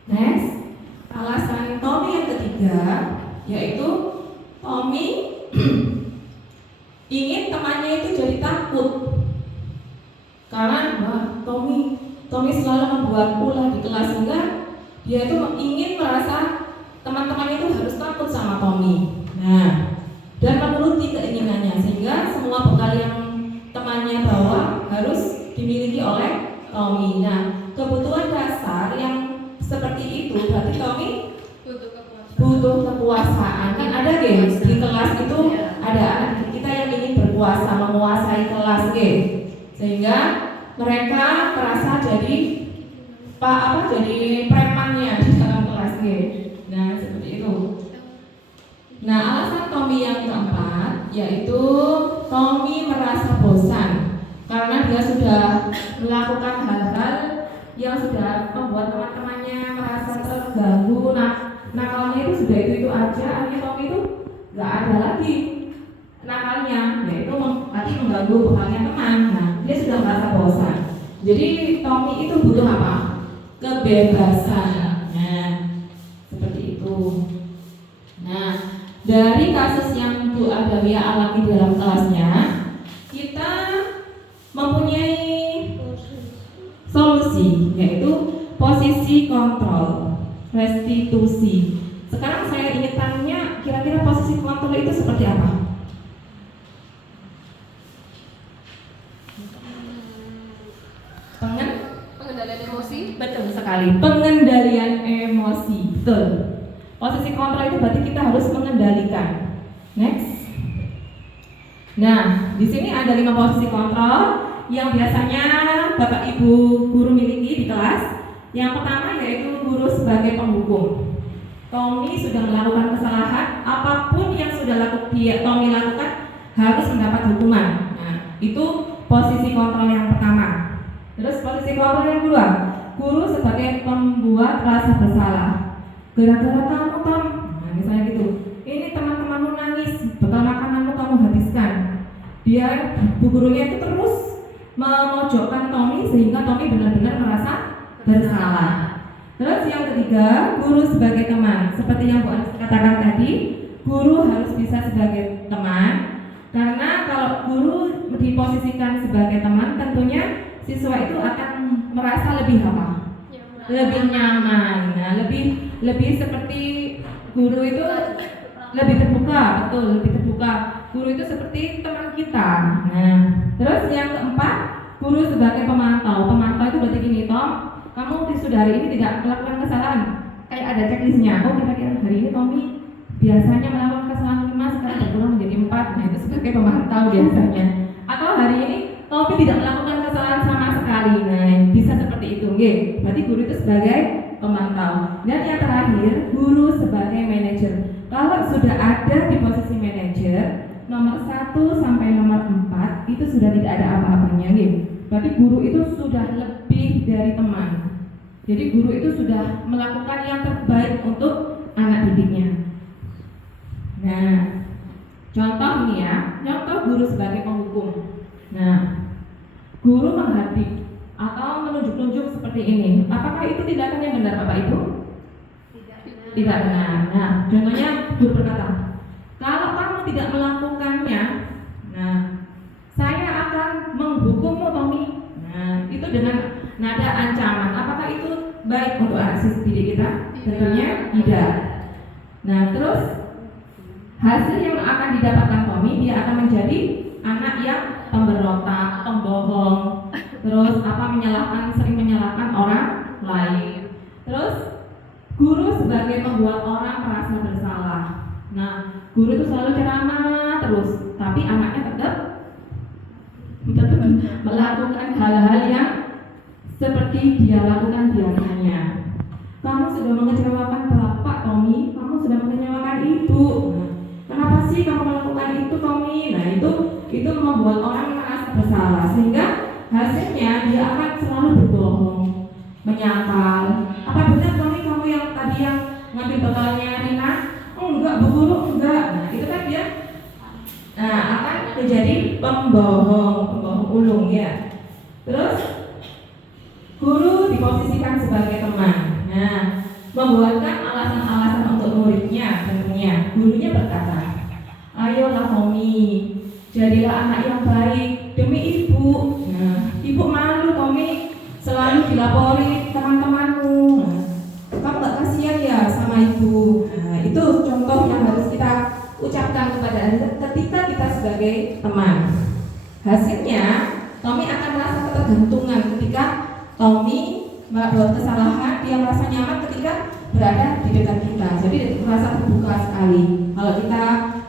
Next, alasan Tommy yang ketiga yaitu Tommy ingin temannya itu jadi takut karena Tommy selalu membuat ulah di kelas sehingga dia itu ingin merasa teman-temannya itu harus takut sama Tommy. Nah, dan menuruti keinginannya sehingga semua bekal yang temannya bawa harus dimiliki oleh Tommy. Nah, kebutuhan dasar yang seperti itu berarti Tommy butuh kekuasaan. Kan ada guys di kelas itu ada anak kita yang ingin berkuasa, menguasai kelas sehingga mereka merasa jadi jadi premannya di dalam kelas Nah, seperti itu. Nah, alasan Tommy yang keempat yaitu Tommy merasa bosan karena dia sudah melakukan hal-hal yang sudah membuat teman-temannya merasa terganggu. Nakalnya itu sudah itu aja, akhirnya Tommy itu nggak ada lagi nakalnya, yaitu berarti mengganggu bekalnya teman. Nah, dia sudah merasa bosan. Jadi Tommy itu butuh apa? Kebebasan. Nah, seperti itu. Nah, dari kasus yang Bu Adawiyah alami dalam kelasnya, kita mempunyai solusi, yaitu posisi kontrol, restitusi. Sekarang saya ingin tanya, kira-kira posisi kontrol itu seperti apa? Pengendalian emosi. Betul sekali, pengendalian emosi. Betul. Posisi kontrol itu berarti kita harus mengendalikan. Next. Nah, di sini ada 5 posisi kontrol yang biasanya Bapak Ibu guru miliki di kelas. Yang pertama yaitu guru sebagai penghukum. Tommy sudah melakukan kesalahan, apapun yang sudah Tommy lakukan harus mendapat hukuman. Nah, itu posisi kontrol yang pertama. Terus posisi kontrol yang kedua, guru sebagai pembuat rasa bersalah. Gara-gara kamu Tom, nah misalnya gitu, ini teman-temanmu nangis, bekal makananmu kamu habiskan. Dia, bu gurunya itu terus memojokkan Tommy sehingga Tommy benar-benar merasa bersalah. Terus yang ketiga, guru sebagai teman. Seperti yang Bu Anis katakan tadi, guru harus bisa sebagai teman. Karena kalau guru diposisikan sebagai teman, tentunya siswa itu akan merasa lebih apa? Lebih nyaman. Nah, lebih seperti guru itu lebih terbuka, betul, lebih terbuka. Guru itu seperti teman kita. Nah, terus yang keempat, guru sebagai pemantau. Pemantau itu berarti gini, Tom, kamu sudah hari ini tidak melakukan kesalahan. Kayak ada checklistnya. Oh, kira-kira hari ini Tommy biasanya melakukan kesalahan 5, sekarang berkurang menjadi 4. Nah, itu sebagai pemantau biasanya. Atau hari ini Tommy tidak melakukan kesalahan sama sekali. Nah, bisa seperti itu, berarti guru itu sebagai pemantau. Dan yang terakhir, guru sebagai manajer. Kalau sudah ada di posisi manajer, nomor 1 sampai nomor 4 itu sudah tidak ada apa-apanya, berarti guru itu sudah lebih dari teman. Jadi guru itu sudah melakukan yang terbaik untuk anak didiknya. Nah, contoh ini ya, contoh guru sebagai penghukum. Nah, guru menghadik atau menunjuk-nunjuk seperti ini. Apakah itu tindakan yang benar, Bapak Ibu? Tidak benar. Nah, contohnya guru berkata, kalau kamu tidak melakukannya, nah, saya akan menghukummu, Tommy. Nah, itu dengan nada ancaman. Apakah itu baik untuk anak didik kita? Tentunya tidak. Nah, terus hasil yang akan didapatkan Tommy, dia akan menjadi anak yang pemberontak, pembohong, terus sering menyalahkan orang lain. Terus guru sebagai membuat orang merasa bersalah. Nah, guru itu selalu ceramah terus, tapi anaknya tetap melakukan hal-hal yang seperti dia lakukan biasanya. Kamu sudah mengecewakan bapak, Tommy. Kamu sudah mengecewakan ibu. Nah, kenapa sih kamu melakukan itu, Tommy? Nah, itu membuat orang merasa bersalah sehingga hasilnya dia akan selalu berbohong, menyangkal. Apa benar Tommy kamu yang tadi yang ngambil bekalnya Rina? Oh enggak, Bu Guru, enggak. Nah, itu kan dia akan menjadi pembohong ulung ya. Terus guru diposisikan sebagai teman. Nah, membuatkan alasan-alasan untuk muridnya tentunya. Gurunya berkata, ayolah Tommy, jadilah anak yang baik demi ibu. Nah, ibu malu Tommy selalu dilapori teman-temanmu. Nah, kamu gak kasihan ya sama ibu. Nah, itu contoh yang harus kita ucapkan kepada ketika kita sebagai teman. Hasilnya Tommy akan merasa ketergantungan ketika Tommy melakukan kesalahan, dia merasa nyaman ketika berada di dekat kita. Jadi merasa terbuka sekali. Kalau kita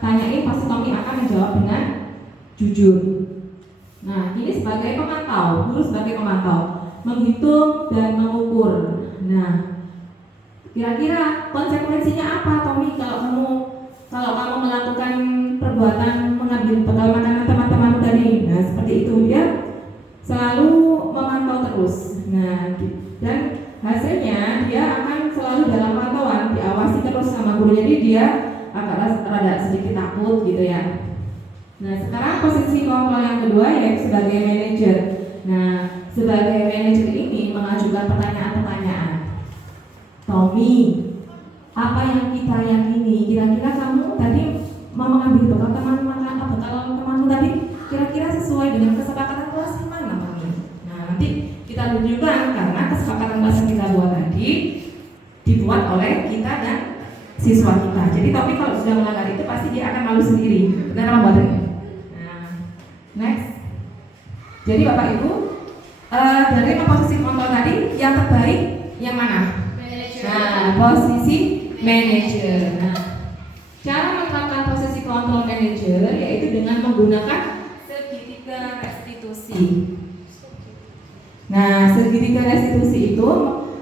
tanyain pasti Tommy akan menjawab dengan jujur. Nah, ini sebagai pemantau, guru sebagai pemantau, menghitung dan mengukur. Nah, kira-kira konsekuensinya apa Tommy kalau kamu melakukan perbuatan mengambil bekal makanan teman-temanmu tadi? Nah, seperti itu dia selalu memantau terus. Nah, dan hasilnya dia akan selalu dalam pantauan, diawasi terus sama guru. Jadi dia agak rada sedikit takut gitu ya. Nah, sekarang posisi kontrol yang kedua yaitu sebagai manajer. Nah, sebagai manajer ini mengajukan pertanyaan-pertanyaan. Tommy, apa yang kita yakini? Kira-kira kamu tadi mau mengambil bekal temanmu tadi kira-kira sesuai dengan kesepakatan kelas gimana Tommy? Nah, nanti kita tunjukkan karena kesepakatan kelas yang kita buat tadi dibuat oleh kita dan siswa kita. Jadi Tommy kalau sudah melanggar itu pasti dia akan malu sendiri. Benar apa Mbak? Nah, next. Jadi Bapak Ibu, dari posisi kontrol tadi yang terbaik yang mana? Nah, posisi manajer. Nah, cara menerapkan posisi kontrol manajer yaitu dengan menggunakan segitiga restitusi. Nah, segitiga restitusi itu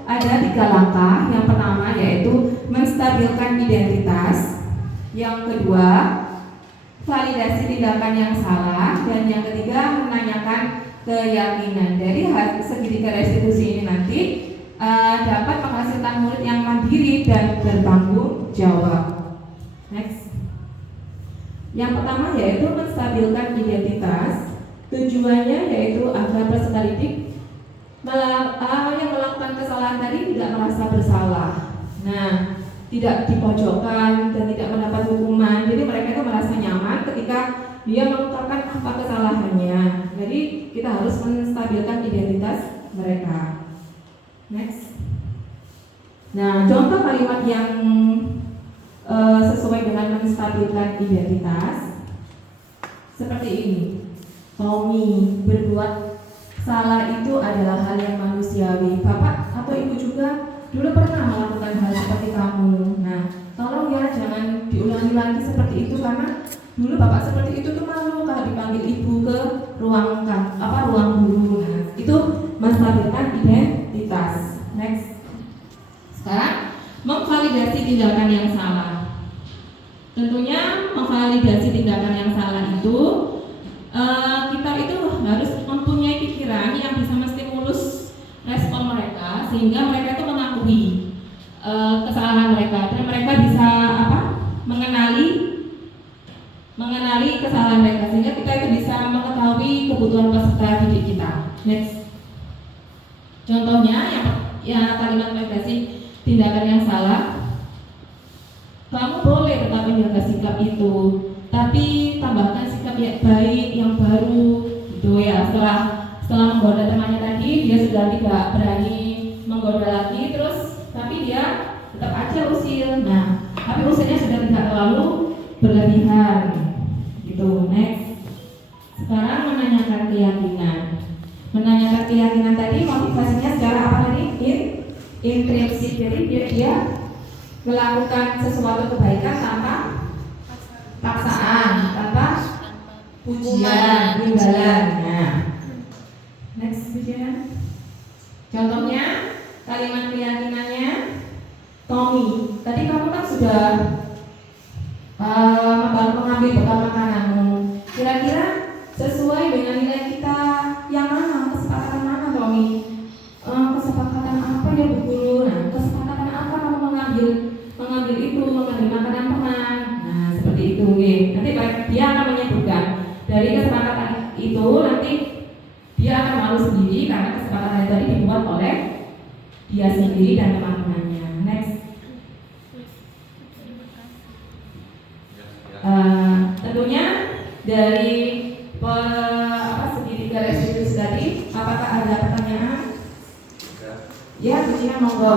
ada 3 langkah. Yang pertama yaitu menstabilkan identitas. Yang kedua, validasi tindakan yang salah. Dan yang ketiga, menanyakan keyakinan. Dari segitiga restitusi ini nanti dapat menghasilkan murid yang mandiri dan bertanggung jawab. Next. Yang pertama yaitu menstabilkan identitas. Tujuannya yaitu agar peserta didik yang melakukan kesalahan tadi tidak merasa bersalah. Nah, tidak dipojokkan dan tidak mendapat hukuman. Jadi mereka itu merasa nyaman ketika dia mengungkapkan apa kesalahannya. Jadi kita harus menstabilkan identitas mereka. Next. Nah, contoh kalimat yang sesuai dengan menstabilkan identitas seperti ini. Tommy, berbuat salah itu adalah hal yang manusiawi. Bapak atau ibu juga dulu pernah melakukan hal seperti kamu. Nah, tolong ya jangan diulangi lagi seperti itu karena dulu bapak seperti itu tuh malu kalau dipanggil ibu ke ruang guru. Nah, itu menstabilkan identitas. Next. Sekarang memvalidasi tindakan yang salah. Tentunya memvalidasi tindakan yang salah itu kita itu harus mempunyai pikiran yang bisa menstimulus respon mereka sehingga mereka itu mengakui kesalahan mereka dan mereka bisa mengenali kesalahan mereka sehingga kita itu bisa mengetahui kebutuhan peserta didik kita. Next. Contohnya yang kalimat validasi tindakan yang salah. Kamu boleh tetap menjaga sikap itu, tapi tambahkan sikap yang baik, yang baru, gitu ya. Setelah menggoda temannya tadi, dia sudah tidak berani menggoda lagi, tapi dia tetap aja usil. Nah, tapi usilnya sudah tidak terlalu berlebihan, gitu. Next. Sekarang menanyakan keyakinan. Menanyakan keyakinan tadi motivasinya secara apa tadi? Intrinsik. Jadi dia melakukan sesuatu kebaikan tanpa paksaan, tanpa pujian, imbalan. Nah, next pujian. Contohnya kalimat keyakinannya, Tommy, tadi kamu kan sudah mengambil bekal makananmu. Kira-kira sesuai dengan nilai kita yang mana? Kesepakatan mana, Tommy? Kesepakatan apa ya Bu Guru? Nah, kesepakatan apa kamu mengambil dia sendiri dan teman-temannya. Next. Tentunya dari segitiga restitusi tadi, apakah ada pertanyaan? Ya, Bu Cina, monggo.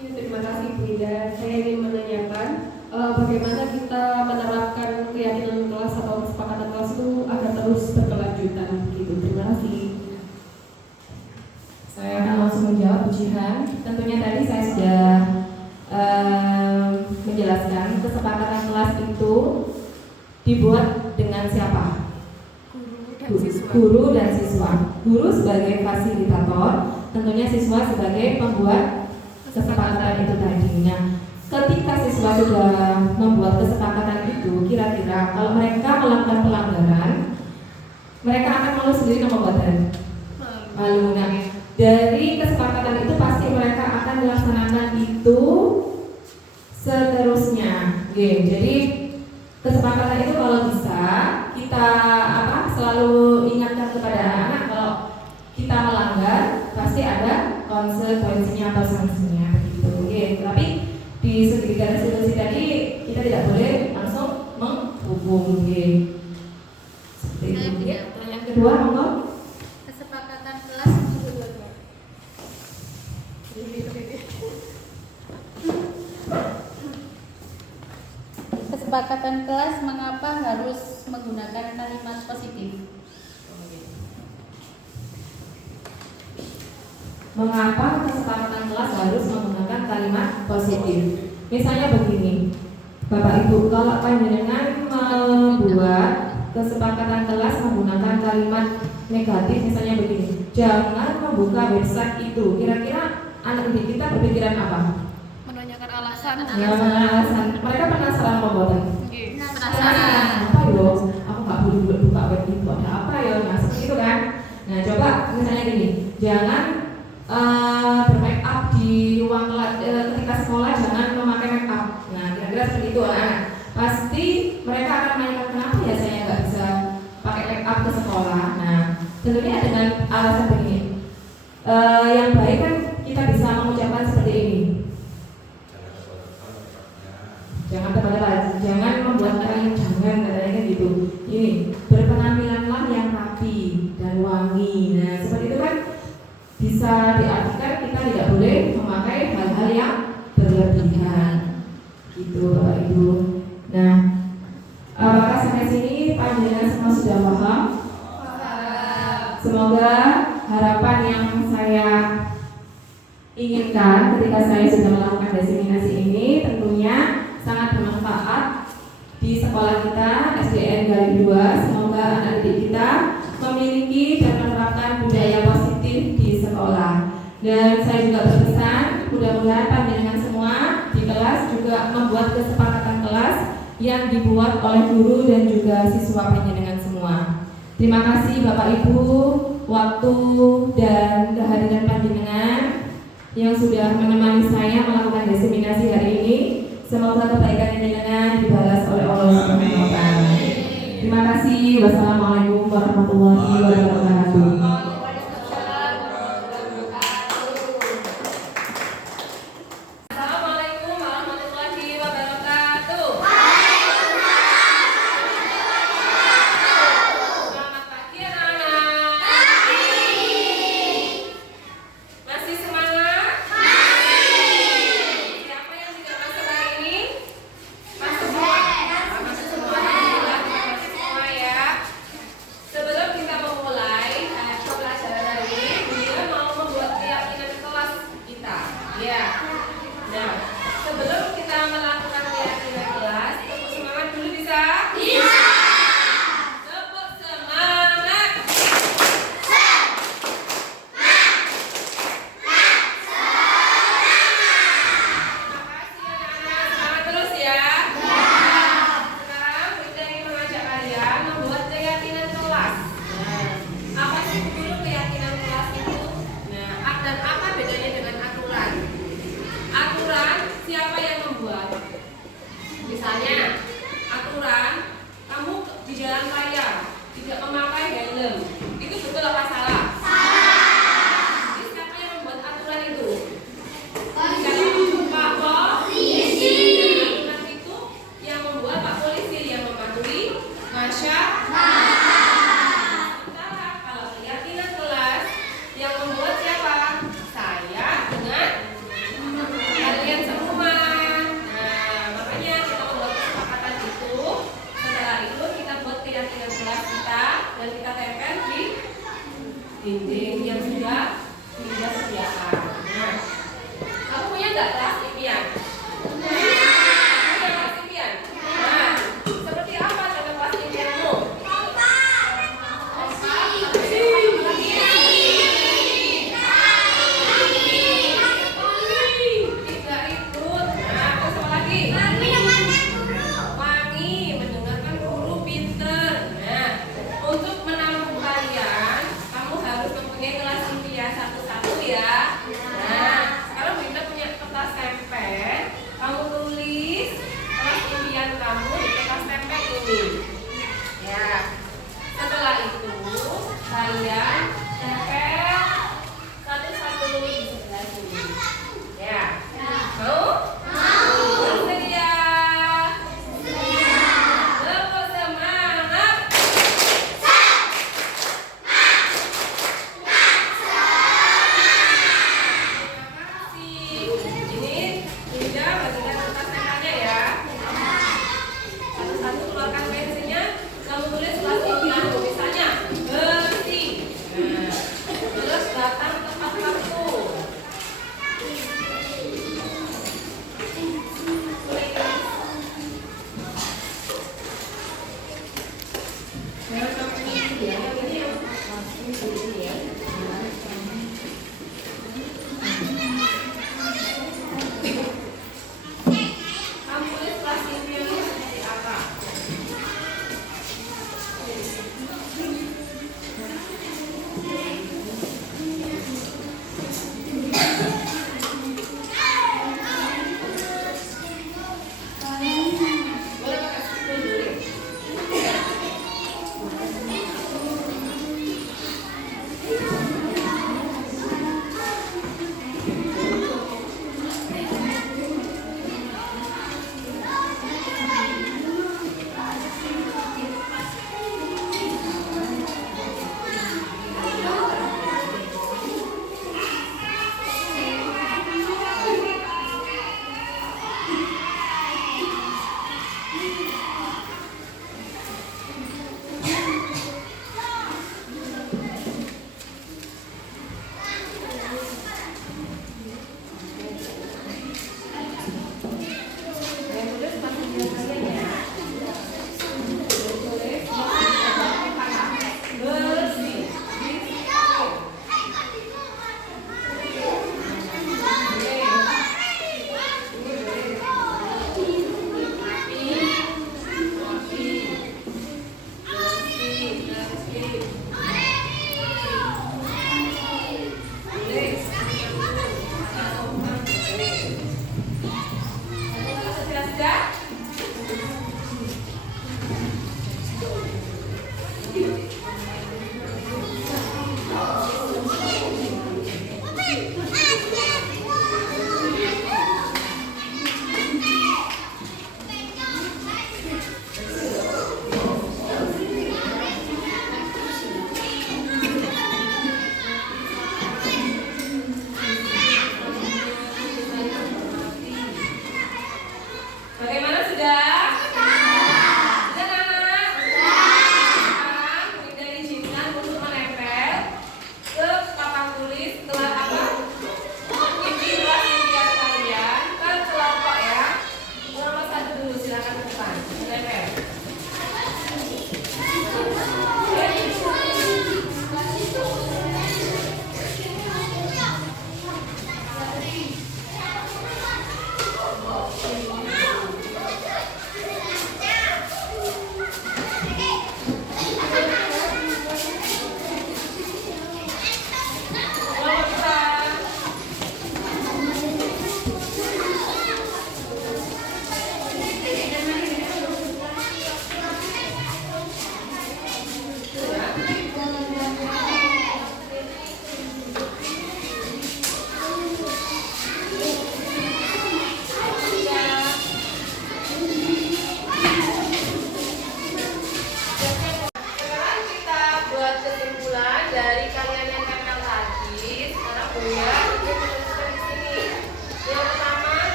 Ya, terima kasih Bu Ida. Saya ingin menanyakan bagaimana kita menerapkan keyakinan kelas atau kesepakatan kelas itu agar terus berkelanjutan gitu. Terima kasih. Saya akan langsung menjawab, Bu Jihan. Tentunya tadi saya sudah menjelaskan kesepakatan kelas itu dibuat dengan siapa? Guru dan siswa. Guru sebagai fasilitator, tentunya siswa sebagai pembuat kesepakatan itu tadi. Nah, ketika siswa sudah membuat kesepakatan itu, kira-kira kalau mereka melakukan pelanggaran, mereka akan malu sendiri atau membuatnya? Malu. Nah, dari kesepakatan itu pasti mereka akan melaksanakan itu seterusnya. Oke, jadi kesepakatan itu kalau bisa kita selalu ingatkan kepada anak-anak, kalau kita melanggar pasti ada konsekuensinya atau sanksinya begitu. Oke, tapi di segitiga restitusi tadi kita tidak boleh langsung menghukum. Oke. Seperti itu. Oke. Pertanyaan kedua, monggo. Kesepakatan kelas Kesepakatan kelas mengapa harus menggunakan kalimat positif? Mengapa kesepakatan kelas harus menggunakan kalimat positif? Misalnya begini, Bapak Ibu, kalau panjenengan membuat kesepakatan kelas menggunakan kalimat negatif, misalnya begini, jangan membuka website itu. Kira-kira anak didik kita berpikiran apa? Menanyakan alasan. Ya, alasan. Mereka penasaran membuatnya. Penasaran. Apa yo? Aku nggak boleh buka web itu. Ada apa yo? Nah, seperti itu kan? Nah, coba misalnya gini, jangan bermake up di ruang kelas ketika sekolah, jangan memakai make up. Nah, kira-kira seperti itu anak. Pasti mereka akan menanyakan kenapa ya saya nggak bisa pakai make up ke sekolah. Nah, tentunya dengan alasan begini. Yang baik kan kita bisa mengucapkan seperti ini. Jangan tebal-tebal, jangan membuat kalian jangan katanya gitu. Ini berpenampilanlah yang rapi dan wangi. Nah, seperti itu kan bisa diartikan kita tidak boleh memakai hal-hal yang berlebihan. Gitu, Bapak Ibu. Nah, apakah sampai sini panjenengan semua sudah paham? Semoga harapan yang saya inginkan ketika saya sudah melakukan diseminasi ini tentunya sangat bermanfaat di sekolah kita SDN Garing 2. Semoga anak didik kita memiliki dan menerapkan budaya positif di sekolah. Dan saya juga berpesan, mudah-mudahan panjenengan semua di kelas juga membuat kesepakatan kelas yang dibuat oleh guru dan juga siswa panjenengan semua. Terima kasih Bapak Ibu, waktu dan kehadiran panjenengan yang sudah menemani saya melakukan diseminasi hari ini. Semoga kebaikan panjenengan dibalas oleh Allah Subhanahu wa taala. Terima kasih. Wassalamualaikum warahmatullahi wabarakatuh. Assalamualaikum warahmatullahi wabarakatuh. Selamat pagi anak-anak. Masih semangat? Siapa yang tidak masuk hari ini? Masuk semua? Masuk semua. Alhamdulillah, masuk semua ya. Sebelum kita memulai Sementara kalau keyakinan kelas yang membuat siapa? Saya dengan kalian semua. Nah, makanya kita membuat kesepakatan itu. Setelah itu kita buat keyakinan kelas kita dan kita tempel di dinding yang sudah kita sediakan. Nah, kamu punya nggak kelas impian? Punya kelas impian? Nah, seperti apa contoh kelas impianmu? Tidak ikut. Nah, terus apa lagi? Wangi, mendengarkan guru, pinter. Nah, untuk menampung kalian, kamu harus mempunyai kelas impian satu-satu ya. Nah, sekarang Bunda punya kertas tempen. Kamu tulis kelas impian kamu di kertas tempen ini. Ya. Setelah itu, kalian tempel satu-satu di sebelah sini. Ya. Mau? Bersedia? Tepuk semangat. Terima kasih. Ini Bunda bagikan kertas tempelnya ya. Satu-satu keluarkan pensilnya. Kamu tulis kelas impianmu. Misalnya bersih. Nah, terus datang tepat waktu. Kamu tulis kelas impianmu seperti apa? Boleh pakai sepuluh dulu.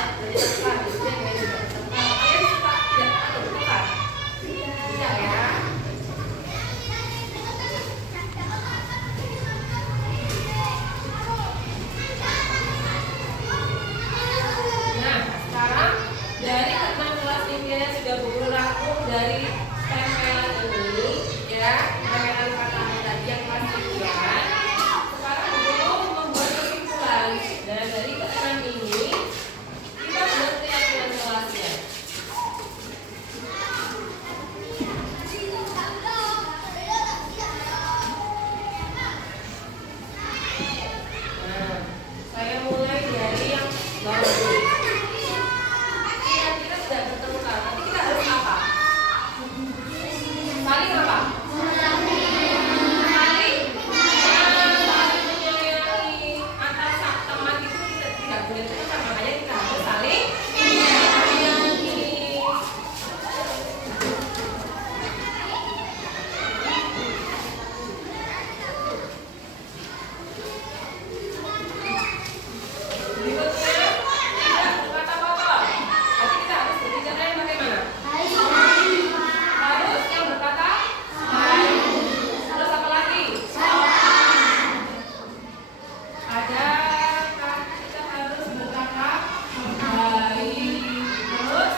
juga bertukar, ujian yang juga bertukar. Kalian suka tidak atau bertukar? Tidak ya. Nah, sekarang dari keenam kelas impiannya sudah berlaku dari tempelan ini, ya, tempelan pertama tadi yang kelas impian. Sekarang mau membuat kesimpulan. Dan dari keenam ini kita buat keyakinan kelasnya. Nah, saya mulai dari yang bawah dulu. Kita tidak bertengkar, tapi kita harus apa? Saling apa? Saling menyayangi. Antar teman itu kita tidak boleh bertengkar, makanya kita harus saling menyayangi. Berikutnya, tidak berkata kotor. Berarti kita harus berbicara yang bagaimana? Harus yang berkata baik. Terus apa lagi? Adakah kita harus berkata baik? Terus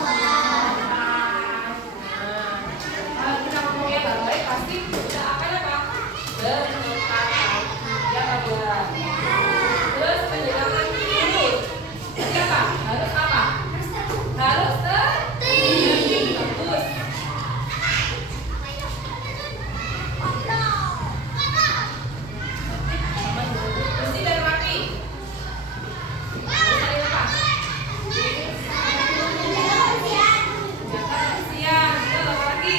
nah, kalau kita ngomongnya nggak baik pasti kita akan apa? Berkata ya kabar. Terus penjelasan mulut. Jadi apa? Harus apa? Harus tertib. Bagus. Bersih dan rapi. Terus saling apa? Jaga kebersihan. Terus apa lagi?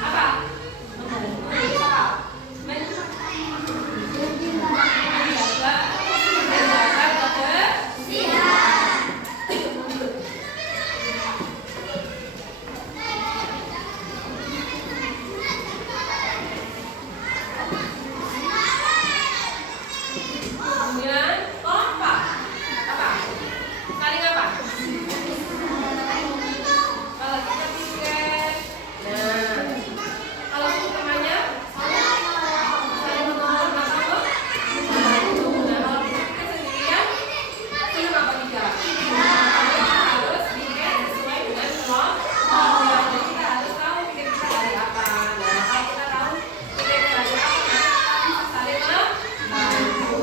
Apa? Membantu apa? Menjaga kebersihan. Kemudian kompak. Apa? Saling apa? Kalau kita tiket. Nah, kalau temannya saling mengukur apa? Membantu. Nah, kalau kita sendirian, saling apa tidak? Harus tiket sesuai dengan kelompok. Jadi kita harus tahu tiket kita dari apa. Nah, kalau kita tahu tiket kita dari apa, kita bisa saling membantu.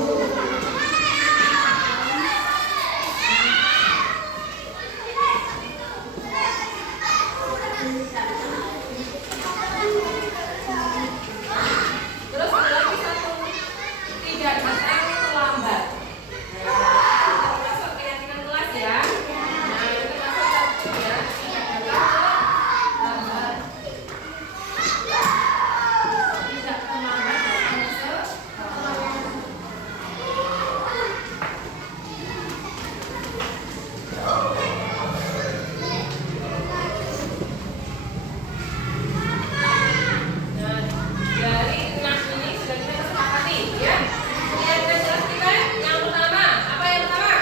Terus ada lagi satu, tidak datang terlambat. Nah, kita masuk keyakinan kelas ya. Nah, kita masuk satu ya, tidak datang terlambat. Tidak terlambat datang setelah. Nah, dari enam ini sudah kita sepakati ya. Keyakinan kelas kita yang pertama, apa yang pertama?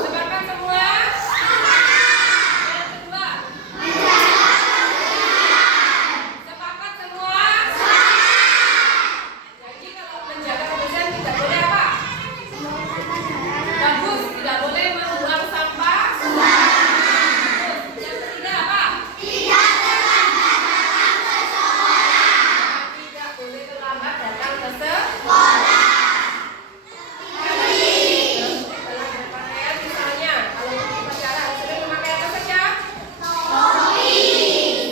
Sepakat semua. Yang kedua, sepakat semua. Jadi kalau menjaga kebersihan tidak boleh apa? Bagus, tidak boleh membuang sampah. Bagus. Yang ketiga apa? Tidak boleh terlambat datang ke sekolah. Dalam berpakaian misalnya, kalau untuk upacara harus sering memakai apa saja?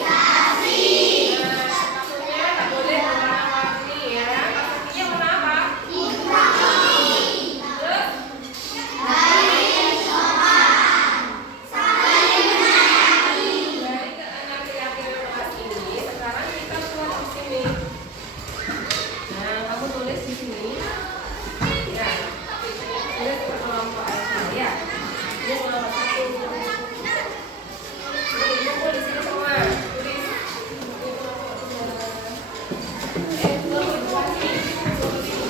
Nah, kasurnya tak boleh berwarna-warni ya. Kasurnya warna apa? Terus dari keenam keyakinan kelas ini, sekarang kita buat di sini. Nah, kamu tulis di sini. Ya, tulis per kelompok aja ya. Ini kelompok satu. Ini kumpul di sini semua. Tulis. Kelompok dua sini. Kelompok sini.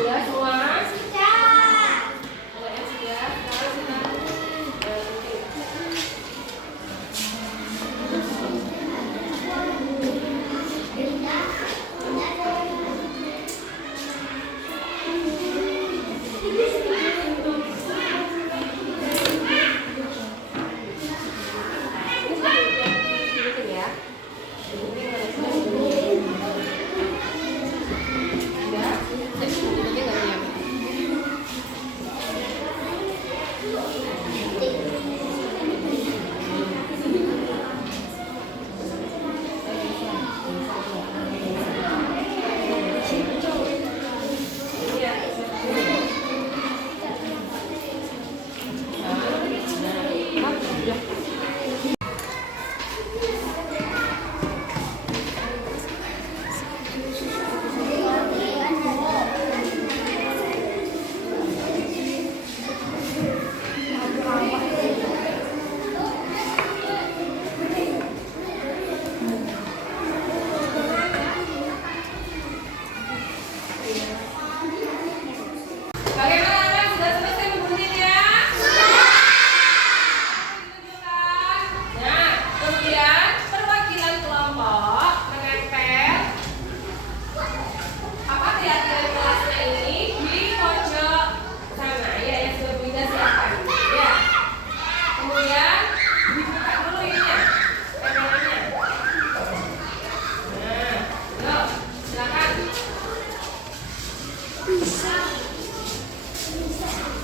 Sudah semua? Mulai sudah.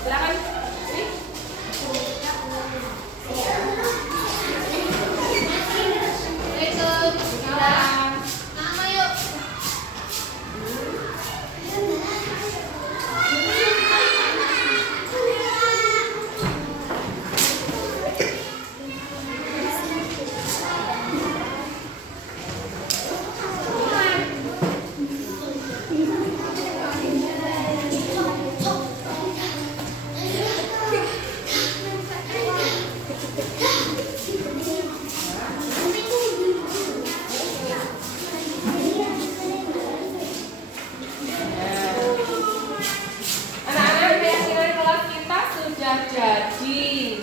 Sekarang kita jadi.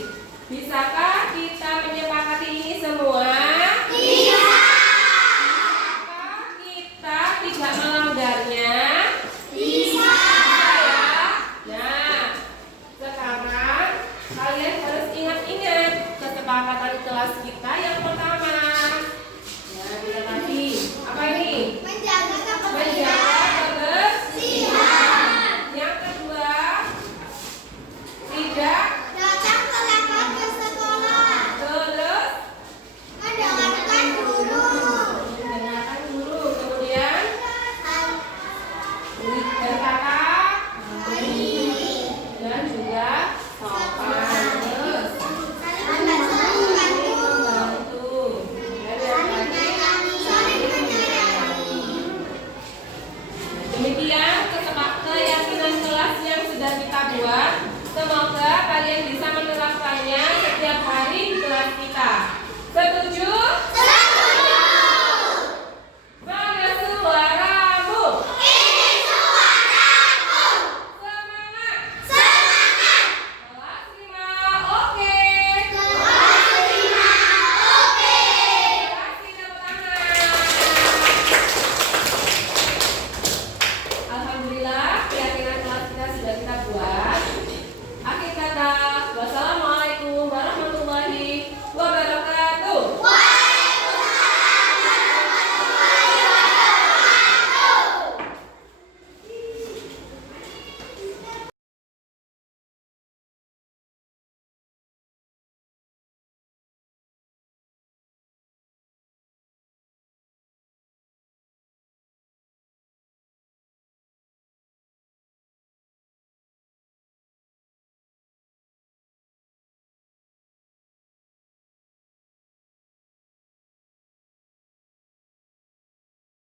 Bisakah kita menyepakati ini semua? Bisa. Bisakah kita tidak melanggarnya? Bisa. Ya. Nah, sekarang kalian harus ingat-ingat kesepakatan kelas kita yang pertama. Ya, bila lagi. Apa ini? Menjaga kebersihan. Yang kedua, tidak Datang terlambat ke sekolah. terus Mendengarkan guru. mendengarkan guru. Kemudian berkata dan juga sopan. Terus membantu. Dan yang terakhir, saling menyayangi. Demikian keyakinan kelas yang sudah kita buat. Semoga kalian bisa menerapkannya setiap hari di kelas kita.